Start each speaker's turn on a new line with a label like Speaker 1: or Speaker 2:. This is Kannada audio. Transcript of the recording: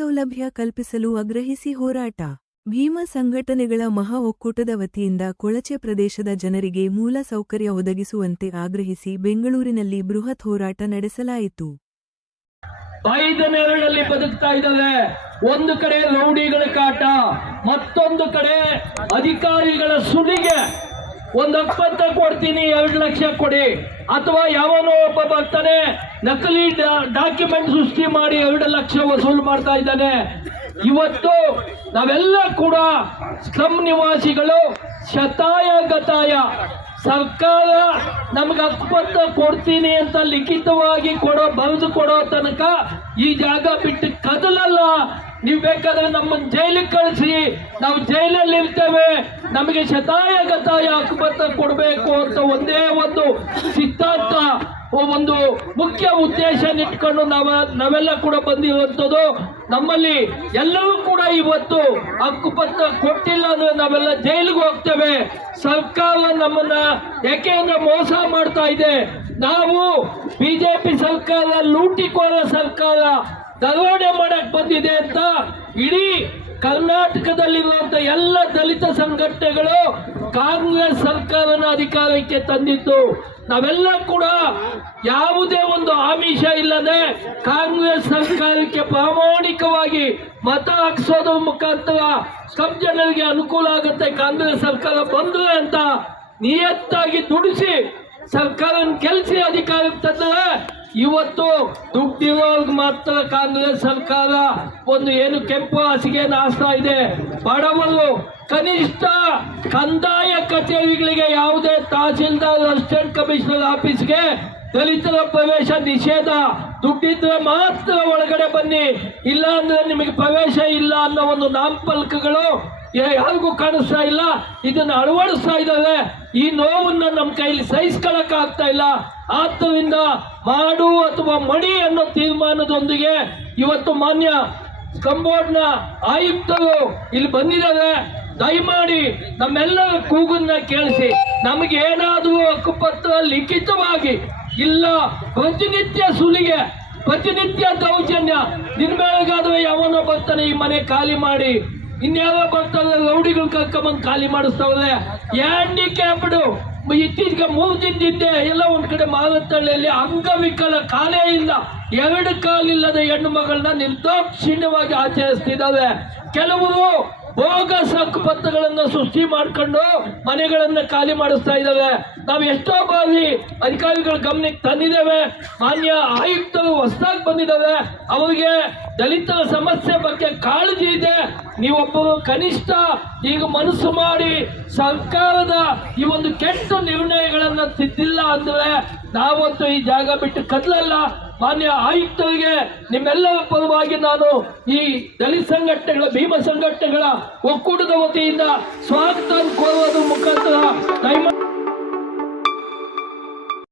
Speaker 1: ಮೂಲಸೌಲಭ್ಯ ಕಲ್ಪಿಸಲು ಆಗ್ರಹಿಸಿ ಹೋರಾಟ. ಭೀಮ ಸಂಘಟನೆಗಳ ಮಹಾ ಒಕ್ಕೂಟದ ವತಿಯಿಂದ ಕೊಳಚೆ ಪ್ರದೇಶದ ಜನರಿಗೆ ಮೂಲ ಸೌಕರ್ಯ ಒದಗಿಸುವಂತೆ ಆಗ್ರಹಿಸಿ ಬೆಂಗಳೂರಿನಲ್ಲಿ ಬೃಹತ್ ಹೋರಾಟ ನಡೆಸಲಾಯಿತು.
Speaker 2: ಐದು ನೆರಳಲ್ಲಿ ಬದುಕ್ತಾ ಇದ್ದಾವೆ ಒಂದು ಕಡೆ ರೌಡಿಗಳ ಕಾಟ, ಮತ್ತೊಂದು ಕಡೆ ಅಧಿಕಾರಿಗಳ ಸುಲಿಗೆ. ಒಂದು ಅಪ್ಪತ್ತ ಕೊಡ್ತೀನಿ, ಎರಡು ಲಕ್ಷ ಕೊಡಿ. ಅಥವಾ ಯಾವನೋ ಒಬ್ಬ ಬರ್ತಾನೆ, ನಕಲಿ ಡಾಕ್ಯುಮೆಂಟ್ ಸೃಷ್ಟಿ ಮಾಡಿ ಎರಡು ಲಕ್ಷ ವಸೂಲು ಮಾಡ್ತಾ ಇದ್ದಾನೆ. ಇವತ್ತು ನಾವೆಲ್ಲ ಕೂಡ ಸ್ಲಮ್ ನಿವಾಸಿಗಳು ಶತಾಯ ಗತಾಯ. ಸರ್ಕಾರ ನಮ್ಗೆ ಹಕ್ಕುಪತ್ರ ಕೊಡ್ತೀನಿ ಅಂತ ಲಿಖಿತವಾಗಿ ಕೊಡೋ, ಬರೆದು ಕೊಡೋ ತನಕ ಈ ಜಾಗ ಬಿಟ್ಟು ಕದಲಲ್ಲ. ನೀವು ಬೇಕಾದ್ರೆ ನಮ್ಮನ್ನು ಜೈಲಿಗೆ ಕಳಿಸಿ. ನಾವು ಜೈಲಲ್ಲಿ ಇರ್ತೇವೆ. ನಮಗೆ ಶತಾಯ ಗತಾಯ ಕೊಡಬೇಕು ಅಂತ ಒಂದೇ ಒಂದು ಸಿದ್ಧಾಂತ. ಒಂದು ಮುಖ್ಯ ಉದ್ದೇಶ ಇಟ್ಕೊಂಡು ನಾವ, ನಾವೆಲ್ಲ ಕೂಡ ಬಂದಿರುವಂಥದ್ದು, ನಮ್ಮಲ್ಲಿ ಎಲ್ಲರೂ ಕೂಡ ಇವತ್ತು ಹಕ್ಕುಪತ್ರ ಕೊಟ್ಟಿಲ್ಲ ಅಂದ್ರೆ ನಾವೆಲ್ಲ ಜೈಲಿಗೆ ಹೋಗ್ತೇವೆ. ಸರ್ಕಾರ ನಮ್ಮನ್ನ ಯಾಕೆಂದ್ರೆ ಮೋಸ ಮಾಡ್ತಾ ಇದೆ. ನಾವು ಬಿಜೆಪಿ ಸರ್ಕಾರ ಲೂಟಿಕೋರ ಸರ್ಕಾರ ದರೋಡೆ ಮಾಡಕ್ ಬಂದಿದೆ ಅಂತ ಇಡೀ ಕರ್ನಾಟಕದಲ್ಲಿರುವಂತ ಎಲ್ಲ ದಲಿತ ಸಂಘಟನೆಗಳು ಕಾಂಗ್ರೆಸ್ ಸರ್ಕಾರನ ಅಧಿಕಾರಕ್ಕೆ ತಂದಿತ್ತು ನಾವೆಲ್ಲ ಕೂಡ ಯಾವುದೇ ಒಂದು ಆಮಿಷ ಇಲ್ಲದೆ ಕಾಂಗ್ರೆಸ್ ಸರ್ಕಾರಕ್ಕೆ ಪ್ರಾಮಾಣಿಕವಾಗಿ ಮತ ಹಾಕ್ಸೋದ್ರ ಮುಖಾಂತರ ಸ್ವಲ್ಪ ಜನರಿಗೆ ಅನುಕೂಲ ಆಗುತ್ತೆ, ಕಾಂಗ್ರೆಸ್ ಸರ್ಕಾರ ಬಂದ್ರೆ ಅಂತ ನಿಯತ್ತಾಗಿ ದುಡಿಸಿ ಸರ್ಕಾರನ ಕೆಲಸ ಅಧಿಕಾರಕ್ಕೆ ತಂದರೆ ಇವತ್ತು ದುಡ್ಡಿರೋರ್ಗೆ ಮಾತ್ರ ಕಾಂಗ್ರೆಸ್ ಸರ್ಕಾರ ಒಂದು ಏನು ಕೆಂಪು ಹಾಸಿಗೆ ನಾಸ್ತಾ ಇದೆ. ಬಡವರು ಕನಿಷ್ಠ ಕಂದಾಯ ಕಚೇರಿಗಳಿಗೆ ಯಾವುದೇ ತಹಸೀಲ್ದಾರ್, ಅಸಿಸ್ಟೆಂಟ್ ಕಮಿಷನರ್ ಆಫೀಸ್ಗೆ ದಲಿತರ ಪ್ರವೇಶ ನಿಷೇಧ. ದುಡ್ಡಿದ್ರೆ ಮಾತ್ರ ಒಳಗಡೆ ಬನ್ನಿ. ಇಲ್ಲ ಅಂದ್ರೆ ನಿಮಗೆ ಪ್ರವೇಶ ಇಲ್ಲ ಅನ್ನೋ ಒಂದು ನಾಮಫಲಕಗಳು ಯಾರಿಗೂ ಕಾಣಿಸ್ತಾ ಇಲ್ಲ? ಇದನ್ನು ಅಳವಡಿಸ್ತಾ ಇದ್ದಾವೆ. ಈ ನೋವನ್ನು ನಮ್ಮ ಕೈಲಿ ಆಗ್ತಾ ಇಲ್ಲ. ಆದ್ದರಿಂದ ಮಾಡು ಅಥವಾ ಮಡಿ ಅನ್ನೋ ತೀರ್ಮಾನದೊಂದಿಗೆ ಇವತ್ತು ಮಾನ್ಯ ಕಂಬೋರ್ಡ್ನ ಆಯುಕ್ತರು ಇಲ್ಲಿ ಬಂದಿದ್ದಾರೆ. ದಯಮಾಡಿ ನಮ್ಮೆಲ್ಲರ ಕೂಗನ್ನ ಕೇಳಿಸಿ. ನಮಗೆ ಏನಾದರೂ ಹಕ್ಕುಪತ್ರ ಲಿಖಿತವಾಗಿ ಇಲ್ಲ, ಪ್ರತಿನಿತ್ಯ ಸುಲಿಗೆ, ಪ್ರತಿನಿತ್ಯ ದೌರ್ಜನ್ಯ ದಿನ ಬೆಳಗಾದ್ರೆ ಯಾವನೋ ಬರ್ತಾನೆ ಈ ಮನೆ ಖಾಲಿ ಮಾಡಿ. ಇನ್ಯಾವ ಬರ್ತಾರೆ ರೌಡಿಗಳು ಕರ್ಕೊಂಬಂದು ಖಾಲಿ ಮಾಡಿಸ್ತಾವ್ರೆ? ಹ್ಯಾಂಡಿಕ್ಯಾಪ್ಡು ಇತ್ತೀಚೆಗೆ ಮೂರು ದಿನದಿಂದೆ ಎಲ್ಲ ಒಂದು ಕಡೆ ಮಾರತಳ್ಳಿಯಲ್ಲಿ ಅಂಗವಿಕಲ ಕಾಲೇ ಇಲ್ಲ. ಎರಡು ಕಾಲಿಲ್ಲದ ಹೆಣ್ಣು ಮಗಳನ್ನ ನಿರ್ದಾಕ್ಷಿಣ್ಯವಾಗಿ ಆಚರಿಸ್ತಿದ್ದಾವೆ ಕೆಲವರು ಬೋಗಸ್ ಪತ್ರಗಳನ್ನು ಸೃಷ್ಟಿ ಮಾಡ್ಕೊಂಡು ಮನೆಗಳನ್ನು ಖಾಲಿ ಮಾಡಿಸ್ತಾ ಇದ್ದಾವೆ. ನಾವು ಎಷ್ಟೋ ಬಾರಿ ಅಧಿಕಾರಿಗಳ ಗಮನಕ್ಕೆ ತಂದಿದ್ದೇವೆ. ಮಾನ್ಯ ಆಯುಕ್ತರು ಹೊಸದಾಗಿ ಬಂದಿದ್ದಾವೆ. ಅವರಿಗೆ ದಲಿತರ ಸಮಸ್ಯೆ ಬಗ್ಗೆ ಕಾಳಜಿ ಇದೆ. ನೀವೊಬ್ಬರು ಕನಿಷ್ಠ ಈಗ ಮನಸ್ಸು ಮಾಡಿ ಸರ್ಕಾರದ ಈ ಒಂದು ಕೆಟ್ಟ ನಿರ್ಣಯಗಳನ್ನು ತಿದ್ದಿಲ್ಲ ಅಂದರೆ ನಾವಂತೂ ಈ ಜಾಗ ಬಿಟ್ಟು ಕದಲಲ್ಲ. ಮಾನ್ಯ ಆಯುಕ್ತರಿಗೆ ನಿಮ್ಮೆಲ್ಲರ ಪರವಾಗಿ ನಾನು ಈ ದಲಿತ ಸಂಘಟನೆಗಳ, ಭೀಮ ಸಂಘಟನೆಗಳ ಒಕ್ಕೂಟದ ವತಿಯಿಂದ ಸ್ವಾಗತ ಕೋರುವುದು ಮುಖಾಂತರ